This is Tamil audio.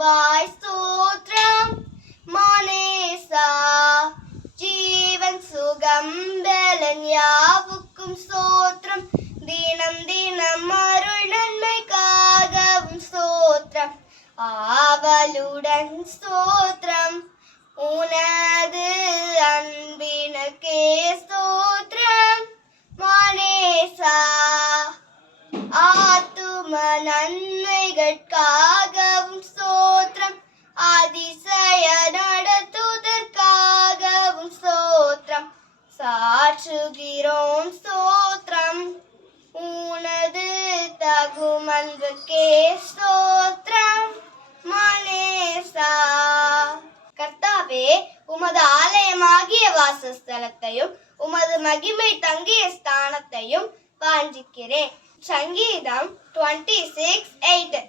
தேவாய் ஸ்தோத்ரம் மானேசா ஜீவன் சுகம் பலன் யாவுக்கும் ஸ்தோத்ரம் தினம் தினம் அருள் நன்மைக்காகவும் ஸ்தோத்ரம் ஆவலுடன் ஸ்தோத்ரம் உனது அன்பினக்கே ஸ்தோத்ரம் மானேசா ஆத்தும நன்மைகட்காகவும் சாற்றுகிறோம் ஸ்தோத்திரம். உனது தகுமன்புக்கே ஸ்தோத்திரம். மனேசா கர்த்தாவே உமது ஆலயமாகிய வாசஸ்தலத்தையும் உமது மகிமை தங்கிய ஸ்தானத்தையும் வாஞ்சிக்கிறேன். சங்கீதம் டுவெண்ட்டி சிக்ஸ் எயிட்